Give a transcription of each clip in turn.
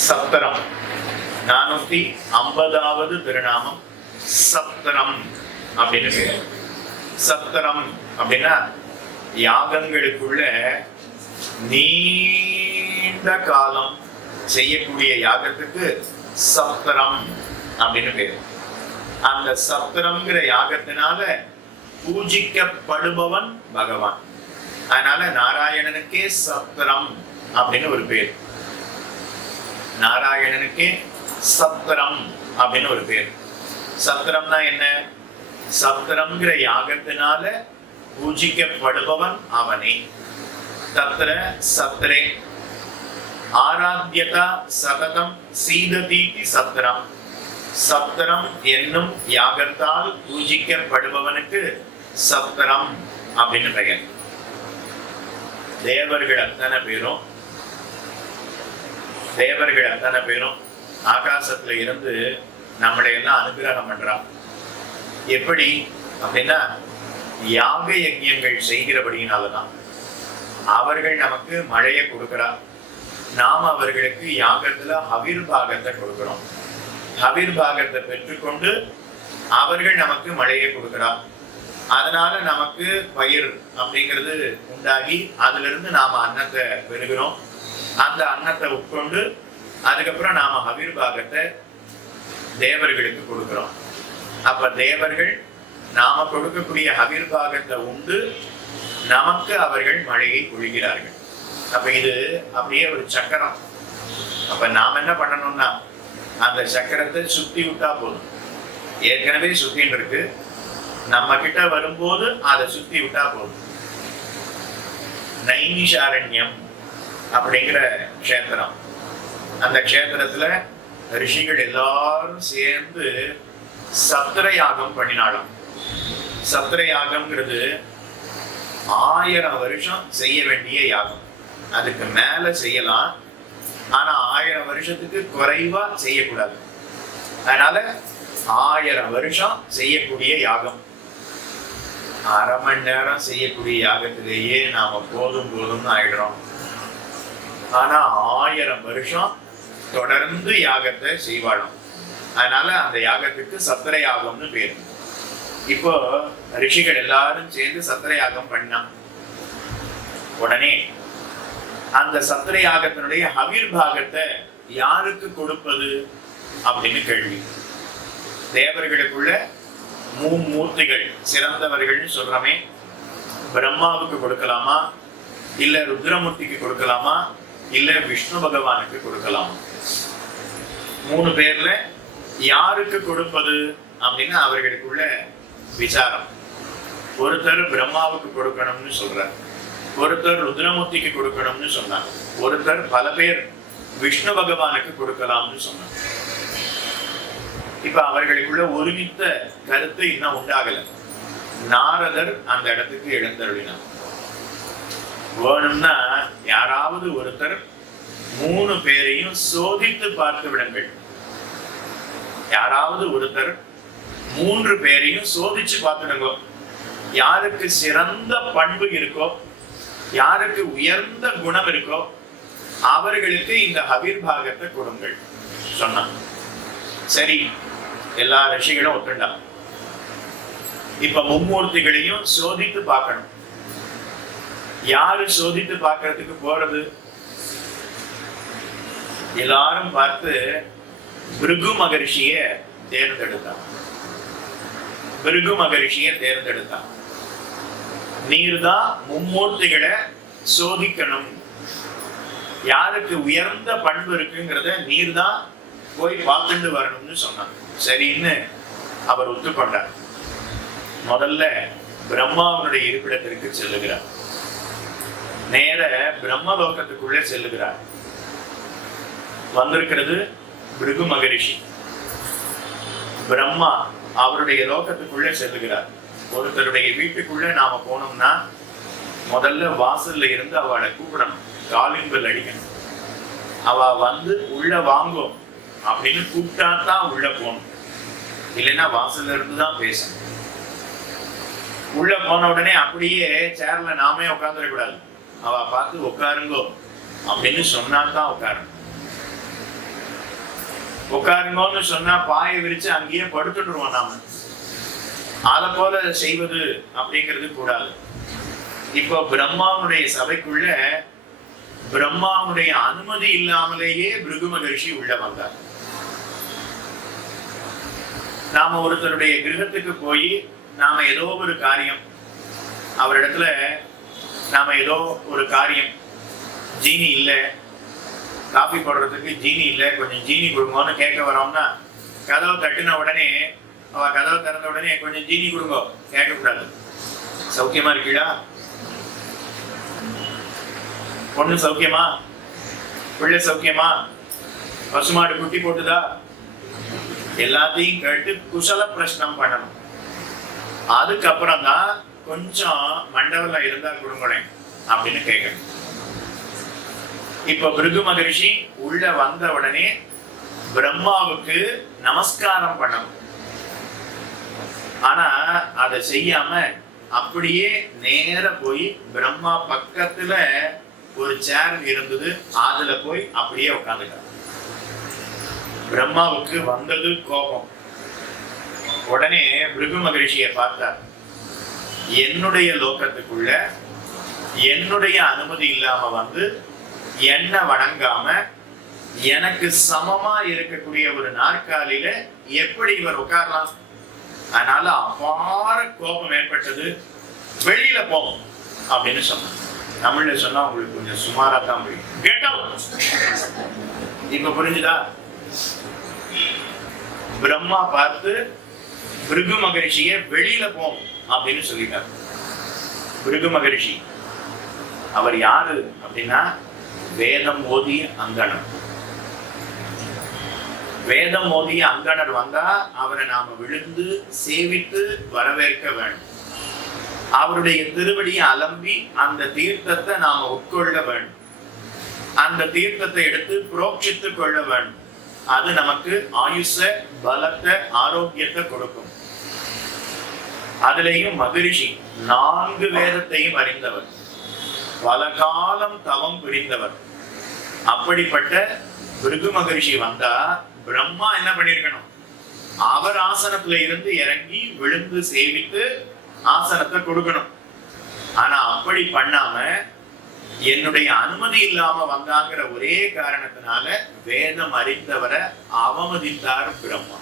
சப்தரம் 450வது திருநாமம் சப்தரம் அப்படின்னு பேரு. சப்தரம் அப்படின்னா யாகங்களுக்குள்ள நீண்ட காலம் செய்யக்கூடிய யாகத்துக்கு சப்தரம் அப்படின்னு பேரு. அந்த சப்தரம்ங்கிற யாகத்தினால பூஜிக்கப்படுபவன் பகவான். அதனால நாராயணனுக்கே சப்தரம் அப்படின்னு ஒரு பேர். நாராயணனுக்கே சப்தரம் அப்படின்னு ஒரு பேர். சப்தரம்னா என்ன? சப்தரம்ங்கிற யாகத்தினால பூஜிக்கப்படுபவன் அவனே. தத்ர சத்ரே ஆராத்யதா சததம் சீததீதி சப்தரம். சப்தரம் என்னும் யாகத்தால் பூஜிக்கப்படுபவனுக்கு சப்தரம் அப்படின்னு பெயர். தேவர்கள் அத்தனை பேரும் ஆகாசத்துல இருந்து நம்மளை எல்லாம் அனுகிரகம் பண்றான். எப்படி அப்படின்னா யாக யஜ்யங்கள் செய்கிறபடியினாலதான் அவர்கள் நமக்கு மழையை கொடுக்கிறார். நாம் அவர்களுக்கு யாகத்துல ஹவிர்பாகத்தை கொடுக்கிறோம். ஹவிர்பாகத்தை பெற்றுக்கொண்டு அவர்கள் நமக்கு மழையை கொடுக்கிறார். அதனால நமக்கு பயிர் அப்படிங்கிறது உண்டாகி அதுல இருந்து நாம அன்னத்தை பெறுகிறோம். அந்த அன்னத்தை உட்கொண்டு அதுக்கப்புறம் நாம ஹவிர்பாகத்தை தேவர்களுக்கு கொடுக்கிறோம். அப்ப தேவர்கள் நாம கொடுக்கக்கூடிய ஹவிர்பாகத்தை உண்டு நமக்கு அவர்கள் மழையை பொழிகிறார்கள். அப்ப இது அப்படியே ஒரு சக்கரம். அப்ப நாம் என்ன பண்ணணும்னா அந்த சக்கரத்தை சுத்தி விட்டா போதும். ஏற்கனவே சுத்தின்னு இருக்கு, நம்ம கிட்ட வரும்போது அதை சுத்தி விட்டா போதும். நைமிஷாரண்யம் அப்படிங்கிற க்ஷேத்திரம். அந்த க்ஷேத்திரத்துல ரிஷிகள் எல்லாரும் சேர்ந்து சத்திர யாகம் பண்ணினாலும். சத்திர யாகம்ங்கிறது 1000 வருஷம் செய்ய வேண்டிய யாகம். அதுக்கு மேல செய்யலாம், ஆனா 1000 வருஷத்துக்கு குறைவா செய்யக்கூடாது. அதனால 1000 வருஷம் செய்யக்கூடிய யாகம். அரை மணி நேரம் செய்யக்கூடிய யாகத்திலேயே நாம போதும்னு ஆயிடுறோம். ஆனா 1000 வருஷம் தொடர்ந்து யாகத்தை செய்வாளும். அதனால அந்த யாகத்துக்கு சத்திர யாகம்னு பேரு. இப்போ ரிஷிகள் எல்லாரும் சேர்ந்து சத்திர யாகம் பண்ணா உடனே அந்த சத்திர யாகத்தினுடைய ஹவிர்பாகத்தை யாருக்கு கொடுப்பது அப்படின்னு கேள்வி. தேவர்களுக்குள்ள மூர்த்திகள் சிறந்தவர்கள் சொல்றமே, பிரம்மாவுக்கு கொடுக்கலாமா, இல்ல ருத்ரமூர்த்திக்கு கொடுக்கலாமா, இல்ல விஷ்ணு பகவானுக்கு கொடுக்கலாமா? 3 பேர்ல யாருக்கு கொடுப்பது அப்படின்னு அவர்களுக்குள்ள விசாரம். ஒருத்தர் பிரம்மாவுக்கு கொடுக்கணும்னு சொல்றார், ஒருத்தர் ருத்ரமூர்த்திக்கு கொடுக்கணும்னு சொன்னார், ஒருத்தர் பல பேர் விஷ்ணு பகவானுக்கு கொடுக்கலாம்னு சொன்னார். இப்ப அவர்களுக்குள்ள ஒருமித்த கருத்து இன்னும் உண்டாகல. நாரதர் அந்த இடத்துக்கு எழுந்தருளினார். வேணும்னா யாராவது ஒருத்தர் 3 பேரையும் சோதித்து பார்த்து விடுங்கள். யாராவது ஒருத்தர் 3 பேரையும் சோதிச்சு பார்த்துடுங்க. யாருக்கு சிறந்த பண்பு இருக்கோ, யாருக்கு உயர்ந்த குணம் இருக்கோ அவர்களுக்கு இந்த ஹவிர்பாகத்தை கொடுங்கள் சொன்னாங்க. சரி, எல்லா ரிஷிகளும் ஒத்துண்டாங்க. இப்ப மும்மூர்த்திகளையும் சோதித்து பார்க்கணும். யாரு சோதித்து பார்க்கறதுக்கு போறது? எல்லாரும் பார்த்து பிருகு மகரிஷிய தேர்ந்தெடுத்தான். நீர்தான் மும்மூர்த்திகளை சோதிக்கணும். யாருக்கு உயர்ந்த பண்பு இருக்குங்கிறத நீர்தான் போய் பார்த்துட்டு வரணும்னு சொன்னாங்க. சரின்னு அவர் ஒத்துக்கொண்டார். முதல்ல பிரம்மாவனுடைய இருப்பிடத்திற்கு செல்லுகிறார். நேர பிரம்மலோகத்துக்குள்ளே செல்லுகிறார். வந்திருக்கிறது பிருகு மகரிஷி. பிரம்மா அவருடைய லோகத்துக்குள்ளே செல்லுகிறார். ஒருத்தருடைய வீட்டுக்குள்ள நாம போனோம்னா முதல்ல வாசல்ல இருந்து அவளை கூப்பிடணும், காலின்பல் அடிக்கணும். அவ வந்து உள்ள வாங்கும் அப்படின்னு கூப்பிட்டாதான் உள்ள போகணும், இல்லைன்னா வாசல்ல இருந்துதான் பேசணும். உள்ள போன உடனே அப்படியே சேர்ல நாமே உட்காந்துடக்கூடாது. அவ பார்த்து உட்காருங்கோ அப்படின்னு சொன்னாதான் உட்காரணும். உட்காருங்கன்னு சொன்னா பாயை விரிச்சு அங்கேயே படுத்துடுவோம் நாம. அதை போல செய்வது அப்படிங்கிறது கூடாது. இப்போ பிரம்மாவுடைய சபைக்குள்ள பிரம்மாவுடைய அனுமதி இல்லாமலேயே பிருகு மகரிஷி உள்ள வந்தார். நாம ஒருத்தருடைய கிரகத்துக்கு போய் நாம ஏதோ ஒரு காரியம் அவரிடத்துல நாம ஏதோ ஒரு காரியம், ஜீனி இல்லை, காஃபி போடுறதுக்கு ஜீனி இல்லை, கொஞ்சம் ஜீனி கொடுங்கன்னு கேட்க வரோம்னா கதவை தட்டின உடனே அவ கதவை திறந்த உடனே கொஞ்சம் ஜீனி கொடுங்க கேட்கக்கூடாது. சௌக்கியமா இருக்கீங்களா, பொண்ணு சௌக்கியமா, பிள்ளை சௌக்கியமா, பசுமாடு குட்டி போட்டுதா, எல்லாத்தையும் கேட்டு குசல பிரச்சனம் பண்ணணும். அதுக்கப்புறம் தான் கொஞ்சம் மண்டபம் இருந்தா கொடுங்களேன் அப்படின்னு கேட்கணும். இப்ப பிருகு மகரிஷி உள்ள வந்த உடனே பிரம்மாவுக்கு நமஸ்காரம் பண்ணணும். ஆனா அதை செய்யாம அப்படியே நேர போய் பிரம்மா பக்கத்துல ஒரு சேர் இருந்தது, அதுல போய் அப்படியே உட்காந்துட்டார். பிரம்மாவுக்கு வந்தது கோபம். உடனே பிருகு மகரிஷியை பார்த்தார். என்னுடைய லோகத்துக்குள்ள என்னுடைய அனுமதி இல்லாம வந்து என்ன வணங்காம எனக்கு சமமா இருக்கக்கூடிய ஒரு நாற்காலியில எப்படி இவர் உட்காரலாம்? அதனால அபார கோபம் ஏற்பட்டது. வெளியில போவோம் அப்படின்னு சொன்னார். தமிழ்ல சொன்னா உங்களுக்கு கொஞ்சம் சுமாரா தான் புரியும். Get out. இப்ப புரிஞ்சுதா? பிரம்மா பார்த்து பிருகு மகரிஷியை வெளியில போம் அப்படின்னு சொல்லிட்டார். பிருகு மகரிஷி அவர் யாரு அப்படின்னா வேதம் ஓதிய அங்கணர். வேதம் ஓதிய அங்கணர் வந்தா அவரை நாம விழுந்து சேவித்து வரவேற்க வேண்டும். அவருடைய திருவடியை அலம்பி அந்த தீர்த்தத்தை நாம உட்கொள்ள வேண்டும். அந்த தீர்த்தத்தை எடுத்து புரோட்சித்து கொள்ள வேண்டும். அது நமக்கு ஆயுஷ, பலத்தை, ஆரோக்கியத்தை கொடுக்கும். அதுலயும் மகரிஷி 4 வேதத்தையும் அறிந்தவர், பல காலம் தவம் புரிந்தவர். அப்படிப்பட்ட பிருகு மகரிஷி வந்தா பிரம்மா என்ன பண்ணிருக்கணும்? அவர் ஆசனத்துல இருந்து இறங்கி விழுந்து சேவித்து ஆசனத்தை கொடுக்கணும். ஆனா அப்படி பண்ணாம என்னுடைய அனுமதி இல்லாம வந்தாங்கிற ஒரே காரணத்தினால வேதம் அறிந்தவரை அவமதித்தார் பிரம்மா.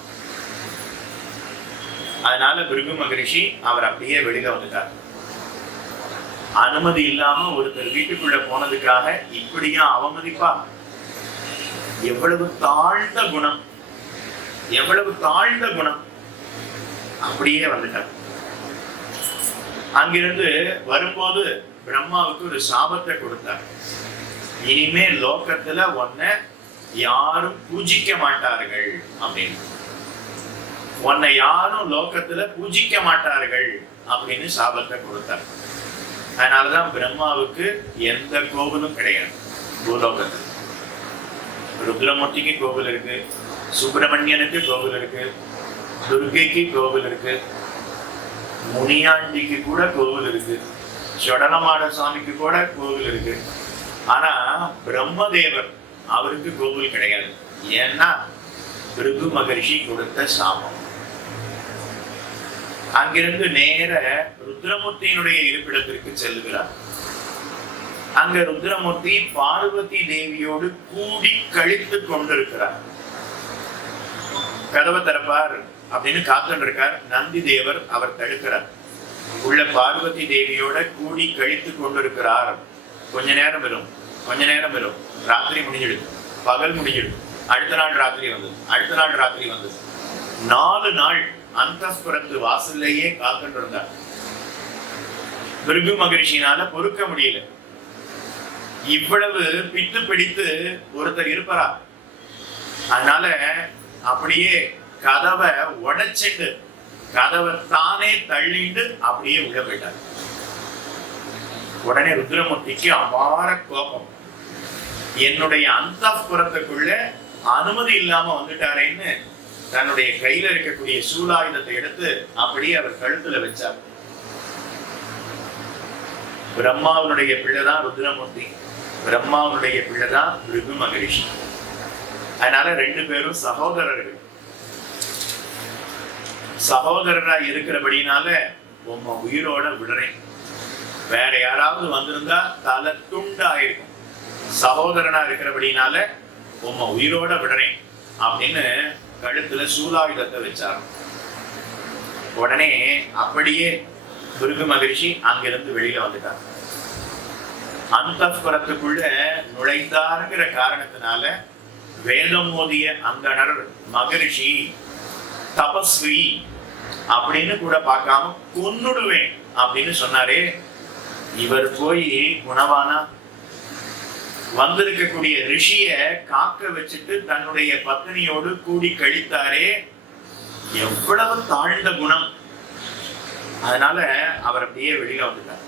அதனால பிருகு மகரிஷி அவர் அப்படியே வெளியில வந்துட்டார். அனுமதி இல்லாம ஒருத்தர் வீட்டுக்குள்ள போனதுக்காக இப்படியா அவமதிப்பா? எவ்வளவு தாழ்ந்த குணம், எவ்வளவு தாழ்ந்த குணம்! அப்படியே வந்துட்டார். அங்கிருந்து வரும்போது பிரம்மாவுக்கு ஒரு சாபத்தை கொடுத்தார். இனிமே லோகத்துல உன்னை யாரும் பூஜிக்க மாட்டார்கள் அப்படின்னு. உன்னை யாரும் லோகத்துல பூஜிக்க மாட்டார்கள் அப்படின்னு சாபத்தை கொடுத்தார். அதனாலதான் பிரம்மாவுக்கு எந்த கோவிலும் கிடையாது பூலோகத்தில். ருத்ரமூர்த்திக்கு கோவில் இருக்கு, சுப்பிரமணியனுக்கு கோவில் இருக்கு, துர்கைக்கு கோவில் இருக்கு, முனியாண்டிக்கு கூட கோவில் இருக்கு, சொடலமாட சுவாமிக்கு கூட கோவில் இருக்கு. ஆனா பிரம்மதேவர் அவருக்கு கோவில் கிடையாது. ஏன்னா பிருகு மகரிஷி கொடுத்த சாபம். அங்கிருந்து நேர ருத்ரமூர்த்தியினுடைய இருப்பிடத்திற்கு செல்லுகிறார். அங்க ருத்ரமூர்த்தி பார்வதி தேவியோடு கூடி கழித்து கொண்டிருக்கிறார். கதவை திறப்பார் அப்படின்னு காத்துட்டு இருக்கார். நந்தி தேவர் அவர் தடுக்கிறார். உள்ள பார்வதி தேவியோட கூடி கழித்து கொண்டிருக்கிறார். கொஞ்ச நேரம் வரும், கொஞ்ச நேரம் வரும். ராத்திரி முடிஞ்சிடுது, பகல் முடிஞ்சிடுது. அடுத்த நாள் ராத்திரி வந்தது, அடுத்த நாள் ராத்திரி வந்தது. 4 நாள் அந்தஸ்புரத்து வாசல்லையே காத்துட்டு இருந்தார். பிருகு மகரிஷினால பொறுக்க முடியல. இவ்வளவு பித்து பிடித்து ஒருத்தர் இருப்பாரா? அதனால அப்படியே கதவை உடைச்சிட்டு கதவை தானே தள்ளிட்டு அப்படியே உள்ள போயிட்டார். உடனே ருத்ரமூர்த்திக்கு அபார கோபம். என்னுடைய அந்தஸ்புரத்துக்குள்ள அனுமதி இல்லாம வந்துட்டாரேன்னு தன்னுடைய கையில இருக்கக்கூடிய சூலாயுதத்தை எடுத்து அப்படியே அவர் கழுத்துல வச்சார். பிரம்மாவனுடைய பிள்ளைதான் ருத்ரமூர்த்தி, பிரம்மாவனுடைய பிள்ளைதான் பிருகு மகரிஷி. அதனால 2 பேரும் சகோதரர்கள். சகோதரரா இருக்கிறபடினால உம்ம உயிரோட விடுறேன். வேற யாராவது வந்திருந்தா தலை துண்டாயிருக்கும். சகோதரனா இருக்கிறபடினால உம்ம உயிரோட விடுறேன் அப்படின்னு கழுத்துல சூலாயுதத்தை வச்சார். உடனே அப்படியே பிருகு மகரிஷி அங்கிருந்து வெளியில வந்துட்டார். அந்தப்புறத்துக்குள்ள நுழைந்தாருங்கிற காரணத்தினால வேதம் ஓதிய அந்தணர் மகரிஷி தபஸ்வி அப்படின்னு கூட பார்க்காம கொன்னுடுவேன் அப்படின்னு சொன்னாரே, இவர் போய் குணவானா? வந்திருக்கக்கூடிய ரிஷிய காக்க வச்சுட்டு தன்னுடைய பத்னியோடு கூடி கழித்தாரே, எவ்வளவு தாழ்ந்த குணம். அதனால அவர் அப்படியே வெளியில வந்துட்டார்.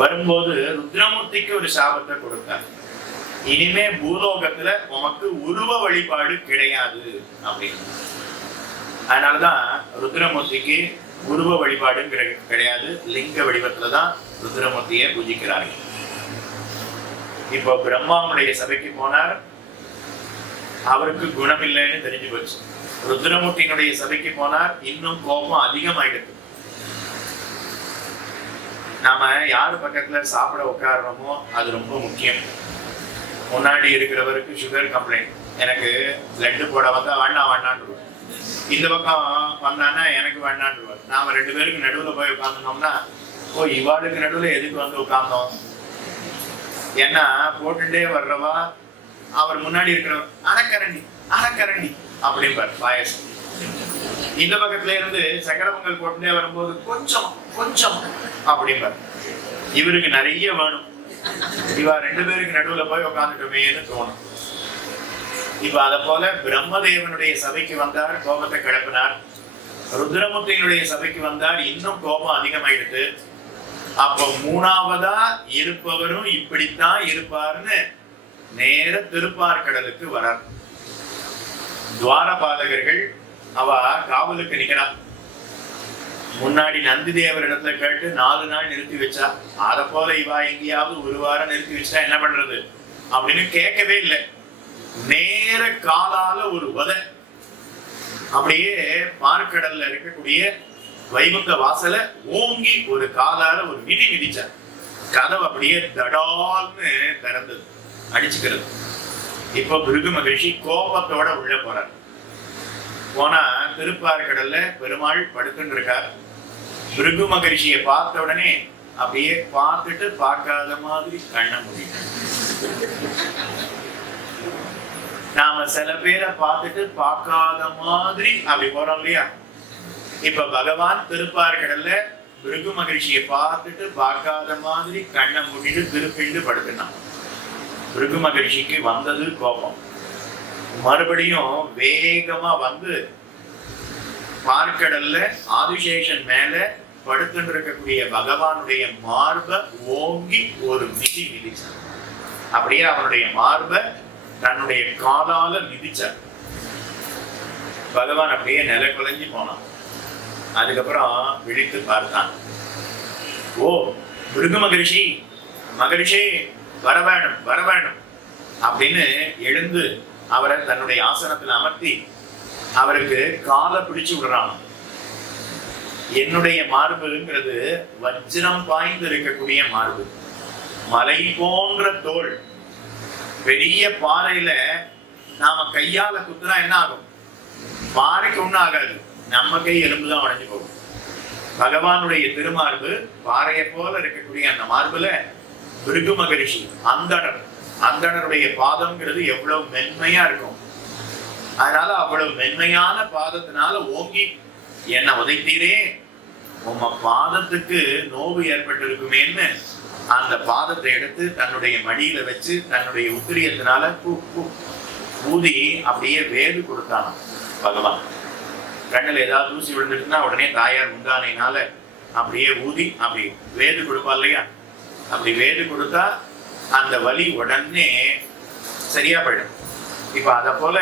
வரும்போது ருத்ரமூர்த்திக்கு ஒரு சாபத்தை கொடுத்தார். இனிமே பூலோகத்துல உமக்கு உருவ வழிபாடு கிடையாது அப்படின்னு. அதனாலதான் ருத்ரமூர்த்திக்கு உருவ வழிபாடு கிடையாது. லிங்க வடிவத்துலதான் ருத்ரமூர்த்தியை பூஜிக்கிறார்கள். இப்போ பிரம்மாவுடைய சபைக்கு போனார், அவருக்கு குணம் இல்லைன்னு தெரிஞ்சு போச்சு. ருத்ரமூர்த்தியினுடைய சபைக்கு போனார், இன்னும் கோபம் அதிகமாயிடுது. நாம யாரு பக்கத்துல சாப்பிட உட்காடுறோமோ அது ரொம்ப முக்கியம். முன்னாடி இருக்கிறவருக்கு சுகர் கம்ப்ளைண்ட், எனக்கு பிளட் போட வந்தா வேண்டான்ருவார். இந்த பக்கம் வந்தானா எனக்கு வேண்டான்ருவார். நாம 2 பேருக்கு நடுவுல போய் உட்கார்ந்தோம்னா, ஓ இவாளுக்கு நடுவுல எதுக்கு வந்து உட்கார்ந்தோம்? ஏன்னா போட்டுட்டே வர்றவா அவர் முன்னாடி இருக்கிறவர் அரைக்கரண்டி அரைக்கரண்டி அப்படிம்பார் பாயசம். இந்த பக்கத்துல இருந்து சக்கர பொங்கல் போட்டுட்டே வரும்போது கொஞ்சம் கொஞ்சம் அப்படிம்பார். இவருக்கு நிறைய வேணும். இவா 2 பேருக்கு நடுவுல போய் உட்காந்துட்டோமேன்னு தோணும். இப்ப அத போல பிரம்மதேவனுடைய சபைக்கு வந்தார், கோபத்தை கிளப்பினார். ருத்ரமூர்த்தியினுடைய சபைக்கு வந்தார், இன்னும் கோபம் அதிகமாயிடுது. அப்ப 3ஆவதா இருப்பவரும் இப்படித்தான் இருப்பார்னு நேர திருப்பார்கடலுக்கு வரார். துவாரபாலகர்கள் அவ காவலுக்கு நிக்கிறார். முன்னாடி நந்தி தேவர் இடத்துல கேட்டு 4 நாள் நிறுத்தி வச்சா, அத போல இவா எங்கேயாவது 1 வாரம் நிறுத்தி வச்சா என்ன பண்றது அப்படின்னு கேட்கவே இல்லை. நேர காலால ஒரு வதை அப்படியே பார்க்கடல்ல இருக்கக்கூடிய வைகுந்த வாசல ஓங்கி ஒரு காலால ஒரு மிதி மிதிச்சார். கதவு அப்படியே தடால்னு திறந்தது, அடிச்சுக்கிறது. இப்ப பிருகு மகரிஷி கோபத்தோட உள்ள போறார். போனா திருப்பார்கடல்ல பெருமாள் படுத்துட்டு இருக்கார். பிருகு மகரிஷியை பார்த்த உடனே அப்படியே பார்த்துட்டு பார்க்காத மாதிரி கண்ண முடியும். நாம சில பேரை பார்த்துட்டு பார்க்காத மாதிரி அப்படி போறோம் இல்லையா? இப்ப பகவான் திருப்பார்கடல்ல பிருகு மகரிஷியை பார்த்துட்டு பார்க்காத மாதிரி கண்ணை மூடிட்டு திருப்பிண்டு படுத்தினான். பிருகு மகரிஷிக்கு வந்தது கோபம். மறுபடியும் வேகமா வந்து பார்க்கடல்ல ஆதிசேஷன் மேல படுத்துட்டு இருக்கக்கூடிய பகவானுடைய மார்ப ஓங்கி ஒரு மிதி மிதிச்சார். அப்படியே அவனுடைய மார்ப தன்னுடைய காலால மிதிச்சார். பகவான் அப்படியே நில குலைஞ்சு போனான். அதுக்கப்புறம் விழித்து பார்த்தான். ஓ பிருகு மகரிஷி, மகரிஷி வரவேணும் வரவேணும் அப்படின்னு எழுந்து அவரை தன்னுடைய ஆசனத்தில் அமர்த்தி அவருக்கு காலை பிடிச்சு விடுறான். என்னுடைய மார்புங்கிறது வஜ்ரம் பாய்ந்து இருக்கக்கூடிய மார்பு, மலை போன்ற தோல். பெரிய பாறையில நாம கையால குத்துனா என்ன ஆகும்? பாறைக்கு ஒண்ணும் ஆகாது, நம்ம கை எலும்புதான் உடைஞ்சு போகும். பகவானுடைய திருமார்பு பாறையை போல இருக்கக்கூடிய அந்த மார்புல பிருகு மகரிஷி அந்தணர், அந்தணருடைய பாதம்ங்கிறது எவ்வளவு மென்மையா இருக்கும். அதனால அவ்வளவு மென்மையான பாதத்தினால ஓங்கி என்ன உதைத்தீரே, உங்க பாதத்துக்கு நோவு ஏற்பட்டிருக்குமேன்னு அந்த பாதத்தை எடுத்து தன்னுடைய மடியில வச்சு தன்னுடைய உத்திரியத்தினால ஊதி அப்படியே வேது கொடுத்தான பகவான். கண்ணுல ஏதாவது தூசி விழுந்துட்டுன்னா உடனே தாயார் முந்தானையினால அப்படியே ஊதி அப்படி வேது கொடுப்பா இல்லையா? அப்படி வேது கொடுத்தா அந்த வலி உடனே சரியா போயிடும். இப்ப அத போல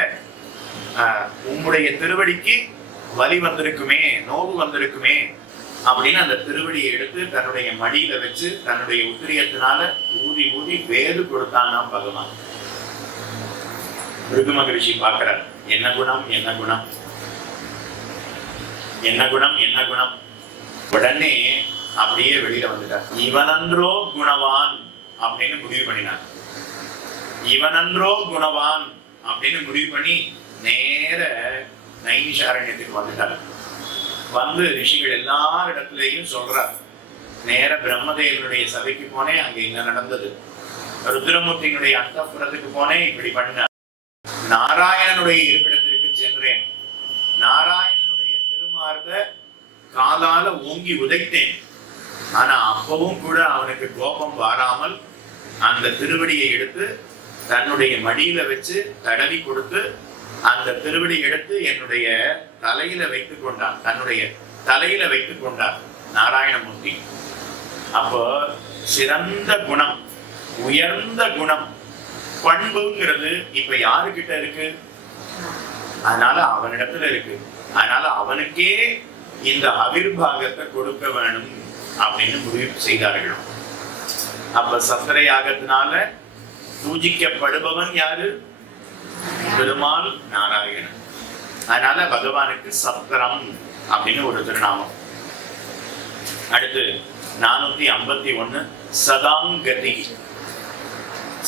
உங்களுடைய திருவடிக்கு வலி வந்திருக்குமே, நோவு வந்திருக்குமே அப்படின்னு அந்த திருவடியை எடுத்து தன்னுடைய மடியில வச்சு தன்னுடைய உத்திரியத்தினால ஊதி ஊதி வேது கொடுத்தானாம் பகவான். பிருகு மகரிஷி பார்க்கிறார், என்ன குணம் என்ன குணம் என்ன குணம் என்ன குணம். உடனே அப்படியே வெளியில வந்துட்டார். இவனன்றோ குணவான் அப்படின்னு முடிவு பண்ணினார். இவனன்றோ குணவான் அப்படின்னு முடிவு பண்ணி நேர நைமிஷாரண்யத்துக்கு வந்துட்டார். வந்து ரிஷிகள் எல்லாரிடத்திலையும் சொல்றார். நேர பிரம்மதேவனுடைய சபைக்கு போனேன், அங்க என்ன நடந்தது. ருத்ரமூர்த்தியினுடைய அந்தப்புறத்துக்கு போனேன், இப்படி பண்ண. நாராயணனுடைய இருப்பிடத்திற்கு சென்றேன், நாராயணனுடைய திருமார்ப காலால ஓங்கி உதைத்தேன். ஆனா அப்பவும் கூட அவனுக்கு கோபம் வராமல் அந்த திருவடியை எடுத்து தன்னுடைய மடியில வச்சு தடவி கொடுத்து அந்த திருவடி எடுத்து என்னுடைய தலையில வைத்துக் கொண்டான், தன்னுடைய தலையில வைத்துக் கொண்டான் நாராயணமூர்த்தி. அப்போ சிறந்த குணம், உயர்ந்த குணம், பண்புங்கிறது இப்ப யாருக்கிட்ட இருக்கு? அதனால அவனிடத்துல இருக்கு. அதனால அவனுக்கே இந்த அவிர்வாகத்தை கொடுக்க வேணும் அப்படின்னு முடிவு செய்தார்கள். அப்ப சத்திர யாகத்தினால பூஜிக்கப்படுபவன் யாரு? பெருமாள் நாராயணன். அதனால பகவானுக்கு சத்திரம் அப்படின்னு ஒரு திருநாமம். அடுத்து 451 சதாம் கதி.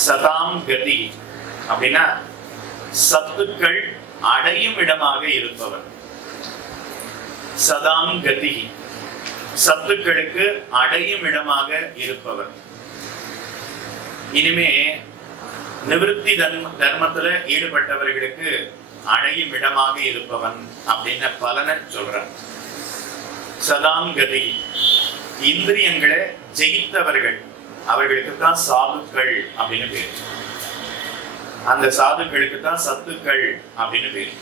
சதாம் கதி அப்படின்னா சத்துக்கள் அடையும் இடமாக இருப்பவர். சதாம் கதி, சத்துக்களுக்கு அடையும் இடமாக இருப்பவர். இனிமே நிவிருத்தி தர்மத்துல ஈடுபட்டவர்களுக்கு அடையும் இடமாக இருப்பவன் அப்படின்னு பலனை சொல்றார். சதாம் கதி, இந்திரியங்களை ஜெயித்தவர்கள், அவர்களுக்கு தான் சாதுக்கள் அப்படின்னு பேர். அந்த சாதுக்களுக்கு தான் சத்துக்கள் அப்படின்னு பேர்.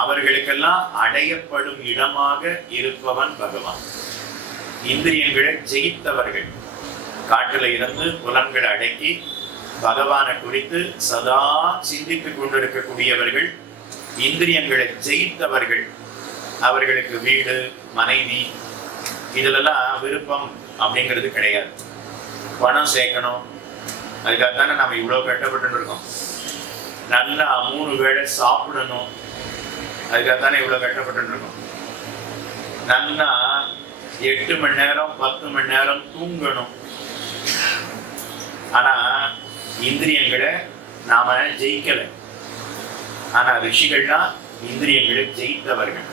அவர்களுக்கெல்லாம் அடையப்படும் இடமாக இருப்பவன் பகவான். இந்திரியங்களை ஜெயித்தவர்கள், காட்டுல இருந்து புலன்களை அடக்கி பகவானை குறித்து சதா சிந்தித்துக் கொண்டிருக்கக்கூடியவர்கள், இந்திரியங்களை ஜெயித்தவர்கள். அவர்களுக்கு வீடு மனைவி இதுலெல்லாம் விருப்பம் அப்படிங்கிறது கிடையாது. பணம் சேர்க்கணும், அதுக்காகத்தானே நம்ம இவ்வளவு கஷ்டப்பட்டு இருக்கோம். நல்லா 3 வேளை சாப்பிடணும், அதுக்காகத்தானே இவ்வளவு கஷ்டப்பட்டு இருக்கோம். நல்லா 8 மணி நேரம் 10 மணி நேரம் தூங்கணும். ஆனா இந்திரியங்களை நாம ஜெயிக்கல. ஆனா ரிஷிகள்லாம் இந்திரியங்களை ஜெயித்தவர்கள்,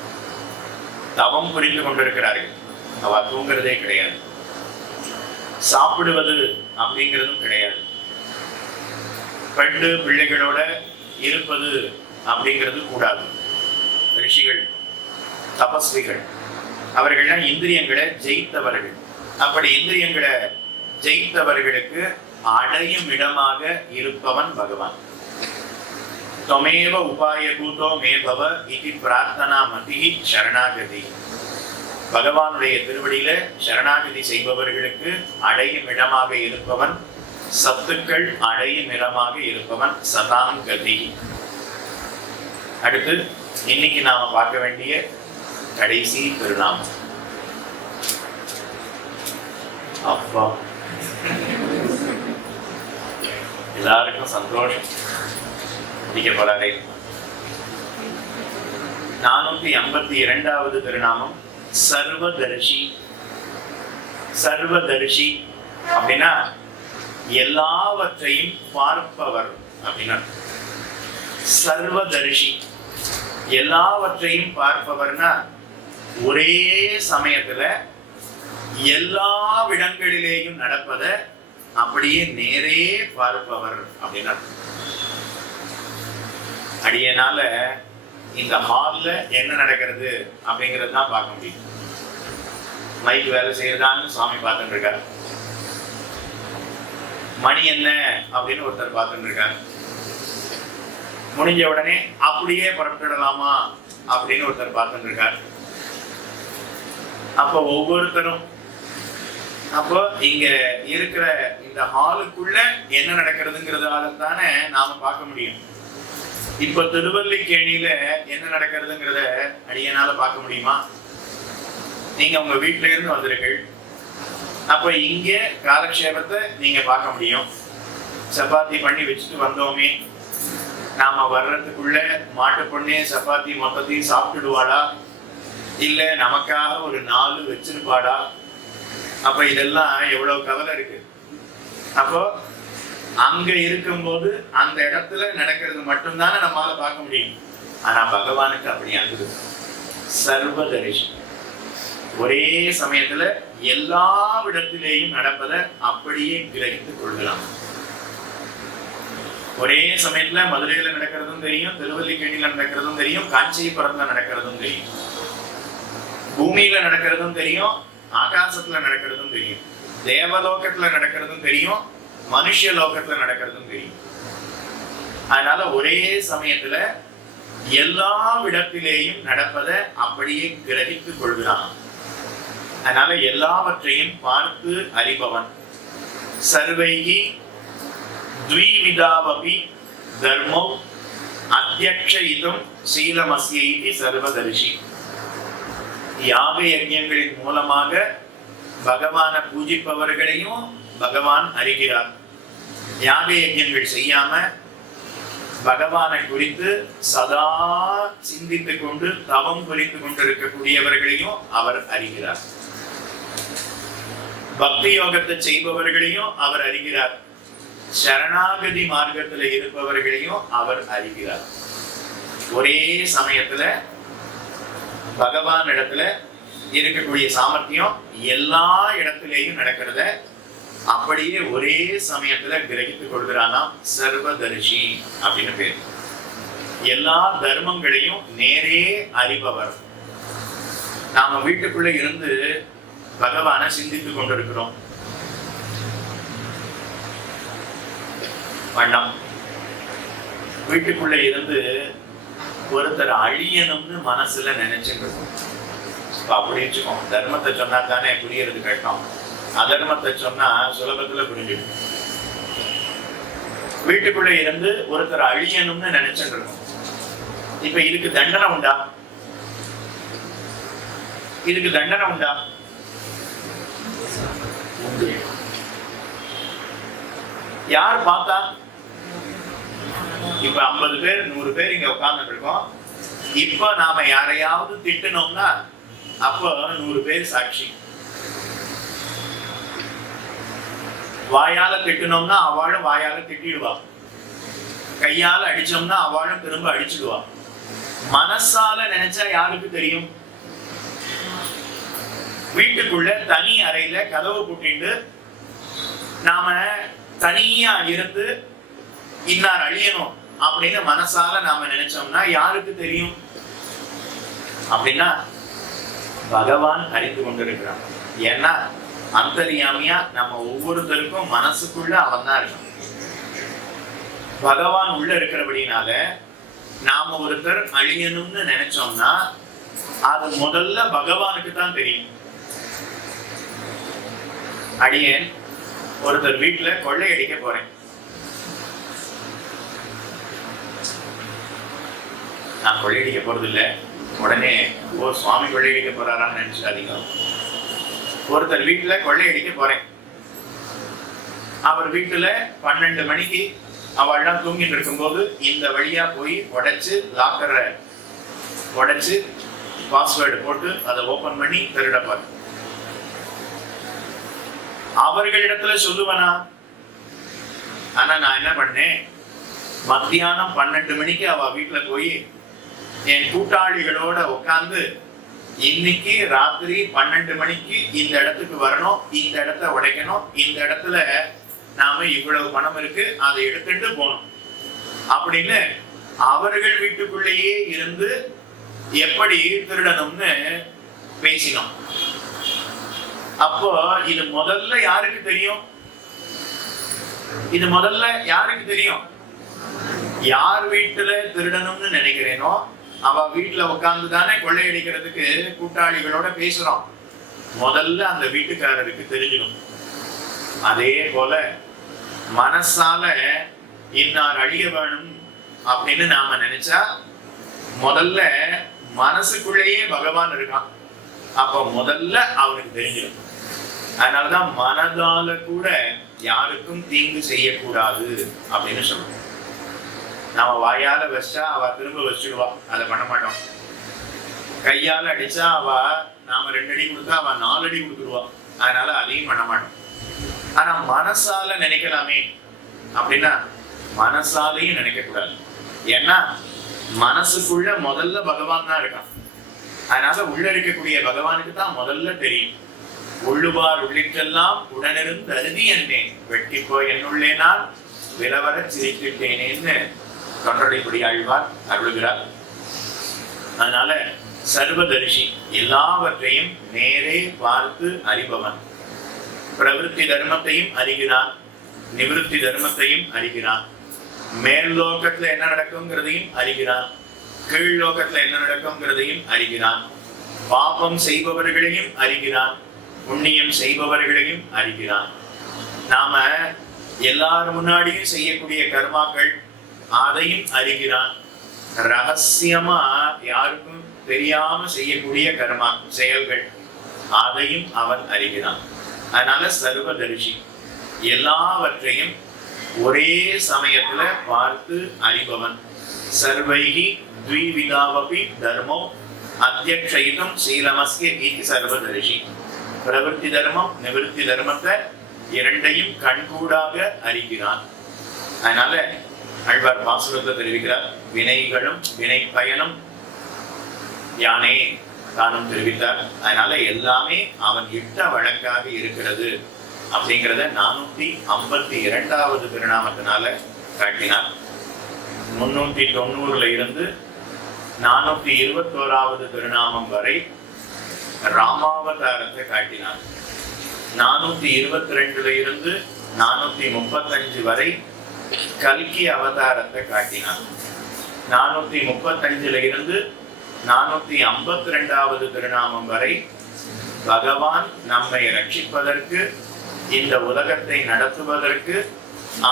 தவம் புரிந்து கொண்டிருக்கிறார்கள். அவ தூங்குறதே கிடையாது, சாப்பிடுவது அப்படிங்கிறதும் கிடையாது, பெண்டு பிள்ளைகளோட இருப்பது அப்படிங்கிறது கூடாது. ரிஷிகள் தபஸ்விகள், அவர்கள்லாம் இந்திரியங்களை ஜெயித்தவர்கள். அப்படி இந்திரியங்களை ஜெயித்தவர்களுக்கு அடையும் இடமாக இருப்பவன் பகவான். தொமேவ உபாய பூதோ மேபவ இதி பிரார்த்தனா மதிஹி சரணாகதி. பகவானுடைய திருவடியில சரணாகதி செய்பவர்களுக்கு அடையும் இடமாக இருப்பவன், சத்துக்கள் அடையும் இடமாக இருப்பவன் சதாம் கதி. அடுத்து இன்னைக்கு நாம பார்க்க வேண்டிய கடைசி திருநாமம். அப்பா எல்லாருக்கும் சந்தோஷம். முடிக்க போறாரே. 482வது திருநாமம் சர்வதர்ஷி. சர்வதர்ஷி அப்படின்னா எல்லாவற்றையும் பார்ப்பவர் அப்படின்னா. சர்வதர்ஷி எல்லாவற்றையும் பார்ப்பவர்னா ஒரே சமயத்துல எல்லா இடங்களிலேயும் நடப்பத அப்படியே நேரே பார்ப்பவர் அப்படின்னா. அடியனால இந்த ஹால்ல என்ன நடக்கிறது அப்படிங்கிறது தான் பார்க்க முடியும். மைக் வேலை செய்யறதான்னு சுவாமி பார்த்துட்டு இருக்காரு. மணி என்ன அப்படின்னு ஒருத்தர் பார்த்துட்டு இருக்காரு. முடிஞ்ச உடனே அப்படியே புறப்பட்டுடலாமா அப்படின்னு ஒருத்தர் பார்த்துட்டு இருக்காரு. அப்போ ஒவ்வொருத்தரும் அப்போ இங்க இருக்கிற இந்த ஹாலுக்குள்ள என்ன நடக்கிறதுங்கிறதால தானே நாம பார்க்க முடியும். இப்ப திருவல்லிக்கேணியில என்ன நடக்கிறதுங்கிறத அடியனால பார்க்க முடியுமா? நீங்க உங்க வீட்டுல இருந்து வந்திருக்கீங்க, அப்ப இங்க காலக்ஷேபத்தை நீங்க பார்க்க முடியும். சப்பாத்தி பண்ணி வச்சுட்டு வந்தோமே, நாம வர்றதுக்குள்ள மாட்டு பொண்ணே சப்பாத்தி மொத்தத்தையும் சாப்பிட்டுடுவாடா, இல்ல நமக்காக ஒரு 4 வச்சிருப்பாடா? அப்ப இதெல்லாம் எவ்வளவு கவலை இருக்கு. அப்போ அங்க இருக்கும்போது அந்த இடத்துல நடக்கிறது மட்டும்தானே நம்மளால பார்க்க முடியும். ஆனா பகவானுக்கு அப்படி அங்கு சர்வதரிசி, ஒரே சமயத்துல எல்லா இடத்திலேயும் நடப்பதை அப்படியே கிரகித்துக் கொள்ளலாம். ஒரே சமயத்துல மதுரையில நடக்கிறதும் தெரியும், திருவல்லிக்கேணியில நடக்கிறதும் தெரியும், காஞ்சிபுரத்துல நடக்கிறதும் தெரியும், பூமியில நடக்கிறதும் தெரியும், ஆகாசத்துல நடக்கிறதும் தெரியும், தேவலோகத்துல நடக்கிறதும் தெரியும், மனுஷ லோகத்துல நடக்கிறதும் தெரியும். அதனால ஒரே சமயத்துல எல்லா இடத்திலேயும் நடப்பதை அப்படியே கிரகித்துக் கொள்கிறான். அதனால எல்லாவற்றையும் பார்த்து அறிபவன். சர்வைகி த்விவிதாவபி தர்மோ அத்யக்ஷயிதும் சீலமஸ்யைதி சர்வதரிசி. யாக யஜ்ஞங்களின் மூலமாக பகவானை பூஜிப்பவர்களையும் பகவான் அறிகிறார். யாக யஜ்ஞங்கள் செய்யாம பகவானை குறித்து சதா சிந்தித்துக் கொண்டு தவம் புரிந்து கொண்டிருக்கக்கூடியவர்களையும் அவர் அறிகிறார். பக்தி யோகத்தை செய்பவர்களையும் அவர் அறிகிறார். சரணாகதி மார்க்கத்துல இருப்பவர்களையும் அவர் அறிகிறார். ஒரே சமயத்துல பகவான் இடத்துல இருக்கக்கூடிய சாமர்த்தியம் எல்லா இடத்திலேயும் நடக்கிறத அப்படியே ஒரே சமயத்துல கிரகித்துக் கொள்கிறானா சர்வதரிசி அப்படின்னு பேர். எல்லா தர்மங்களையும் நேரே அறிபவர். நாம வீட்டுக்குள்ள இருந்து பகவானை சிந்தித்துக் கொண்டிருக்கிறோம். வேண்டாம், வீட்டுக்குள்ள இருந்து ஒருத்தர் அழியணும்னு மனசுல நினைச்சுட்டு இருக்கோம். அப்படி வச்சுக்கோம். தர்மத்தை சொன்னா தானே புரியறது கஷ்டம், அதர்மத்தை சொன்னா சுலபத்துல புரிஞ்சிடும். வீட்டுக்குள்ள இருந்து ஒருத்தர் அழியணும்னு நினைச்சுட்டு இருக்கோம். இப்ப இதுக்கு தண்டனை உண்டா? இதுக்கு தண்டனை உண்டா? யார் பார்த்தா? இப்ப 50 பேர் 100 பேர் இங்க உட்கார்ந்து இருக்கோம். இப்ப நாம யாரையாவது திட்டணும்னா அப்ப 100 பேர் சாட்சி. வாயால திட்டணும்னா அவளும் வாயால திட்டிடுவா, கையால அடிச்சோம்னா அவளும் திரும்ப அடிச்சுடுவா. மனசால நினைச்சா யாருக்கு தெரியும்? வீட்டுக்குள்ள தனி அறையில கதவு பூட்டிட்டு நாம தனியா இருந்து இன்னார் அழியணும் அப்படின்னு மனசால நாம நினைச்சோம்னா யாருக்கு தெரியும்? அப்படின்னா பகவான் அறிந்து கொண்டிருக்கிறான். ஏன்னா அந்தர்யாமியா நம்ம ஒவ்வொருத்தருக்கும் மனசுக்குள்ள அவன் தான் இருக்கான். பகவான் உள்ள இருக்கிறபடினால நாம ஒருத்தர் அழியணும்னு நினைச்சோம்னா அது முதல்ல பகவானுக்கு தான் தெரியும். அடியேன் ஒருத்தர் வீட்டுல கொள்ளையடிக்க போறேன். நான் கொள்ளையடிக்க போறது இல்ல, உடனே ஓ சுவாமி கொள்ளையடிக்க போறாரான்னு நினைச்சாதீங்க. ஒருத்தர் வீட்டுல கொள்ளையடிக்க போறேன். அவர் வீட்டுல 12 மணிக்கு அவள்லாம் தூங்கிட்டு இருக்கும்போது இந்த வழியா போய் உடைச்சு லாக்கரை உடைச்சு பாஸ்வேர்டு போட்டு அதை ஓபன் பண்ணி திருடப்பார். அவர்களிடத்துல சொல்லுவனா? ஆனா நான் என்ன பண்ணேன், மத்தியானம் 12 மணிக்கு அவ வீட்டுல போய் என் கூட்டாளிகளோட உட்கார்ந்து இன்னைக்கு ராத்திரி 12 மணிக்கு இந்த இடத்துக்கு வரணும், இந்த இடத்த உடைக்கணும், இந்த இடத்துல நாம இவ்வளவு பணம் இருக்கு அதை எடுத்துட்டு போகணும் அப்படின்னு அவர்கள் வீட்டுக்குள்ளேயே இருந்து எப்படி திருடணும்னு பேசினோம். அப்போ இது முதல்ல யாருக்கு தெரியும்? இது முதல்ல யாருக்கு தெரியும்? யார் வீட்டுல திருடணும்னு நினைக்கிறேனோ அவ வீட்டுல உட்கார்ந்து தானே கொள்ளையடிக்கிறதுக்கு கூட்டாளிகளோட பேசுறோம். முதல்ல அந்த வீட்டுக்காரருக்கு தெரிஞ்சிடும். அதே போல மனசால இன்னார் அழிய வேணும் அப்படின்னு நாம நினைச்சா முதல்ல மனசுக்குள்ளேயே பகவான் இருக்கான். அப்ப முதல்ல அவனுக்கு தெரிஞ்சிடும். அதனாலதான் மனதால கூட யாருக்கும் தீங்கு செய்யக்கூடாது அப்படின்னு சொல்றோம். நாம வாயால வச்சா அவ திரும்ப வச்சுடுவா, அதை பண்ண மாட்டோம். கையால அடிச்சா அவ நாம 2 அடி கொடுத்தா அவ 4 அடி கொடுத்துருவா, அதனால அதையும் பண்ண மாட்டோம். ஆனா மனசால நினைக்கலாமே அப்படின்னா மனசாலையும் நினைக்க கூடாது. ஏன்னா மனசுக்குள்ள முதல்ல பகவான் தான் இருக்கான். அதனால உள்ள இருக்கக்கூடிய பகவானுக்கு தான் முதல்ல தெரியும். உள்ளுவார் உள்ளிட்டெல்லாம் உடனிருந்து அருதி என்னேன் வெட்டி போய் என்னுள்ளே நான் விலவர சிரிக்கிட்டேனேன்னு தொண்டரைப்படி ஆழ்வார் அருளுகிறார். அதனால சர்வதரிசி, எல்லாவற்றையும் நேரே பார்த்து அறிபவன். பிரவிற்த்தி தர்மத்தையும் அறிகிறான், நிவிருத்தி தர்மத்தையும் அறிகிறான். மேல் லோகத்துல என்ன நடக்கும்ங்கிறதையும் அறிகிறான், கீழ் லோகத்துல என்ன நடக்கும்ங்கிறதையும் அறிகிறான். பாபம் செய்பவர்களையும் அறிகிறான், புண்ணியம் செய்பவர்களையும் அறிகிறான். நாம எல்லாரும் முன்னாடியும் செய்யக்கூடிய கர்மாக்கள் அதையும் அறிகிறான். ரகசியமா யாருக்கும் தெரியாம செய்யக்கூடிய கர்மா செயல்கள் அதையும் அவன் அறிகிறான். அதனால சர்வதரிசி, எல்லாவற்றையும் ஒரே சமயத்துல பார்த்து அறிபவன். சர்வைகி த்விவிதாவபி தர்மோ அத்தியக்ஷயிதும் சீலமஸ்ய இதி சர்வதரிசி. பிரவிற்த்தி தர்மம் நிவிருத்தி தர்மத்தை இரண்டையும் கண்கூடாக அறிகிறான். அதனால ஆழ்வார் பாசுரத்தை தெரிவிக்கிறார், வினைகளும் வினை பயனும் யானே தானும் தெரிவித்தார். அதனால எல்லாமே அவன் இட்ட வழக்காக இருக்கிறது அப்படிங்கிறத 452வது திருநாமத்தினால காட்டினார். 390 இருந்து 421வது திருநாமம் வரை ராமாவதாரத்தை காட்டினார். 422 இருந்து 435 வரை கல்கி அவதாரத்தை காட்டினார். 435 இருந்து 452வது திருநாமம் வரை பகவான் நம்மை ரட்சிப்பதற்கு, இந்த உலகத்தை நடத்துவதற்கு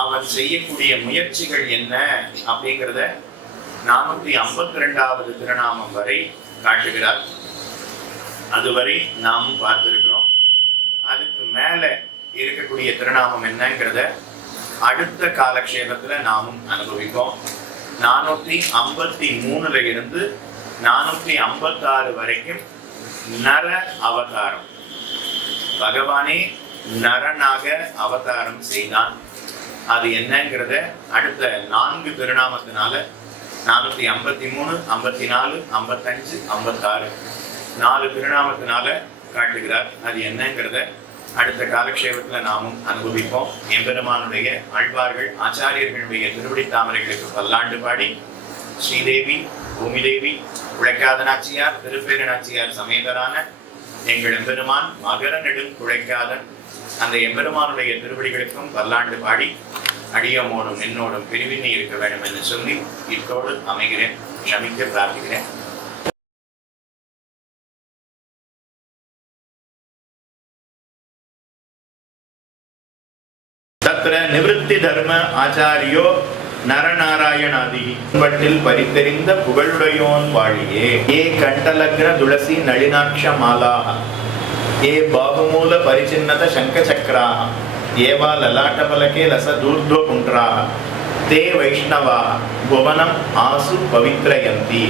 அவன் செய்யக்கூடிய முயற்சிகள் என்ன அப்படிங்கிறத 452வது திருநாமம் வரை காட்டுகிறார். அதுவரை நாம் பார்த்திருக்கிறோம். அதுக்கு மேல இருக்கக்கூடிய திருநாமம் என்னங்கிறத அடுத்த காலக்ஷேபத்துல நாமும் அனுபவிப்போம். 453 இருந்து 456 வரைக்கும் நர அவதாரம். பகவானே நரனாக அவதாரம் செய்தான். அது என்னங்கிறத அடுத்த 4 திருநாமத்தினால 453, 54, 55, 56 4 திருநாமத்தினால காட்டுகிறார். அது என்னங்கிறத அடுத்த காலக்ஷேபத்துல நாமும் அனுபவிப்போம். எம்பெருமானுடைய ஆழ்வார்கள் ஆச்சாரியர்களுடைய திருவடி தாமரைகளுக்கு பல்லாண்டு பாடி ஸ்ரீதேவி, பூமிதேவி, உழைக்காத நாச்சியார், திருப்பேர நாச்சியார் சமேதரான எங்கள் எம்பெருமான் மகர நெடும் குழைக்காதன் அந்த எம்பெருமானுடைய திருவடிகளுக்கும் பல்லாண்டு பாடி அடியோமோடும் என்னோடும் பிரிவினை இருக்க வேண்டும் என்று சொல்லி இத்தோடு அமைகிறேன். க்ஷமிக்க பிரார்த்திக்கிறேன். தத்ர நிவிருத்தி தர்ம ஆச்சாரியோ நரநாராயணாதி பட்டில் பரித்தெறிந்த புகழுடையோன் வாழியே. ஏ கண்டலக்ன துளசி நளினாட்ச மாலாஹ, ஏ பாகுமூல பரிச்சின்னத சங்க சக்கராஹ, ஏவா லலாட்ட பலகே லச தூர்த்வ புண்ட்ராஹ, தே வைஷ்ணவா புவனம் ஆசு பவித்ரயந்தி.